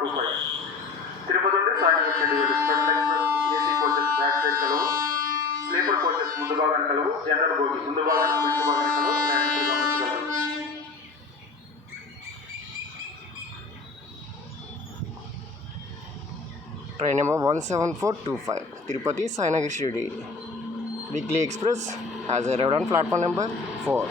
25. తిరుపతి నుండి సాయంత్రం schedule special express AC coaches back side కలవు, స్లీపర్ కోచెస్ ముందు భాగాన్ని కలవు, జనరల్ బోగి ముందు భాగాన్ని వెనుక భాగాన్ని కలవు. ప్రయాణికులు గమనించగలరు. Train number 17425 Tirupati Sainagar Shirdi Weekly Express has arrived on platform number 4.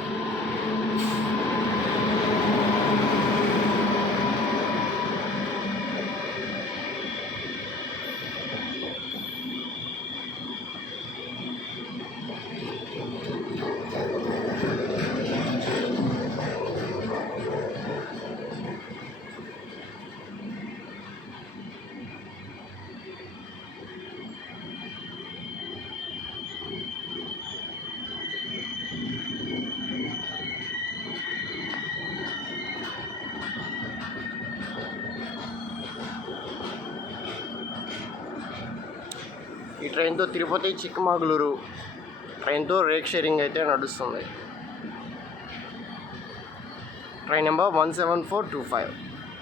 ఈ ట్రైన్తో తిరుపతి చిక్కమగళూరు ట్రైన్తో రేక్ షేరింగ్ అయితే నడుస్తుంది. ట్రైన్ నెంబర్ 17425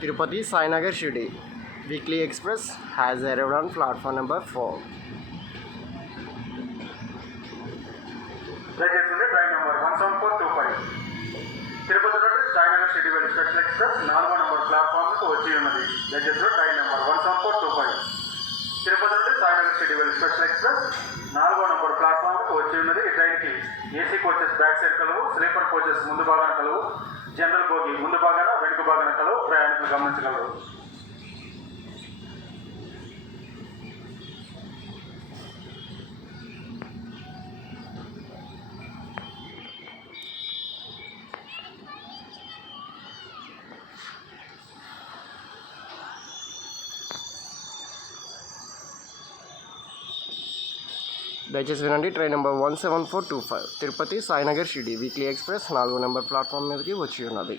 తిరుపతి సాయినగర్ Shirdi weekly express has arrived on platform number 4. Train number 17425 తిరుపతి నుండి సాయినగర్ షిర్డీ వెళ్ళి స్పెషల్ ఎక్స్ప్రెస్ 4వ నంబర్ ప్లాట్ఫామ్కు వచ్చి ఉన్నది. దయచేసి ట్రైన్ నెంబర్ 17425 తిరుపతి నుండి సాయినగర్ షిర్డీ వెళ్ళి స్పెషల్ ఎక్స్ప్రెస్ 4వ నంబర్ ప్లాట్ఫామ్కు వచ్చి ఉన్నది. ఈ ట్రైన్కి ఏసీ కోచెస్ బ్యాక్ సైడ్ కలవు, స్లీపర్ కోచెస్ ముందు భాగాన కలవు, జనరల్ బోగి ముందు భాగాన వెనుక భాగాన కలవు. ప్రయాణికులు గమనించగలరు. దయచేసి వినండి. ట్రైన్ నెంబర్ 17425 తిరుపతి సాయినగర్ షిర్డీ వీక్లీ ఎక్స్ప్రెస్ 4వ నెంబర్ ప్లాట్ఫామ్ మీదకి వచ్చి ఉన్నది.